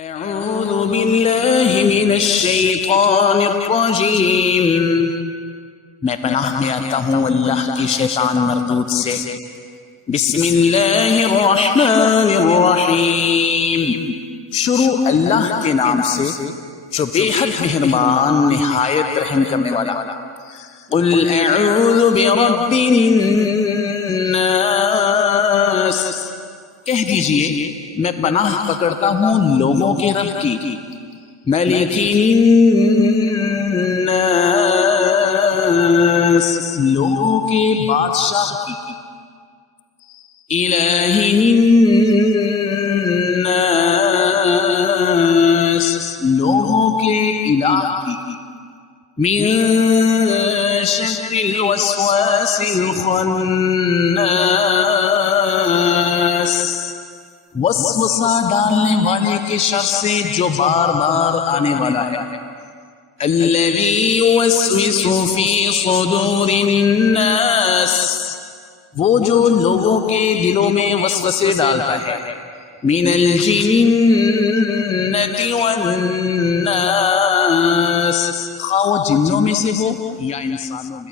اعوذ باللہ من الشیطان الرجیم، میں پناہ میں آتا ہوں اللہ کی شیطان مردود سے۔ بسم اللہ الرحمن الرحیم، شروع اللہ کے نام سے جو بے حد مہربان نہایت رحم کرنے والا۔ قل اعوذ برب الناس، کہہ دیجئے میں پناہ پکڑتا ہوں لوگوں کے رب کی۔ ملک الناس، لوگوں کے بادشاہ کی۔ الہ الناس، لوگوں کے الہ کی۔ من شر الوسواس الخناس، وسوسہ ڈالنے والے کے شر سے جو بار بار آنے والا ہے۔ الذی یوسوس فی صدور الناس، وہ جو لوگوں کے دلوں میں وسوسے ڈالتا ہے۔ من الجنۃ والناس، خواہ وہ جنوں میں سے ہو یا انسانوں میں سے۔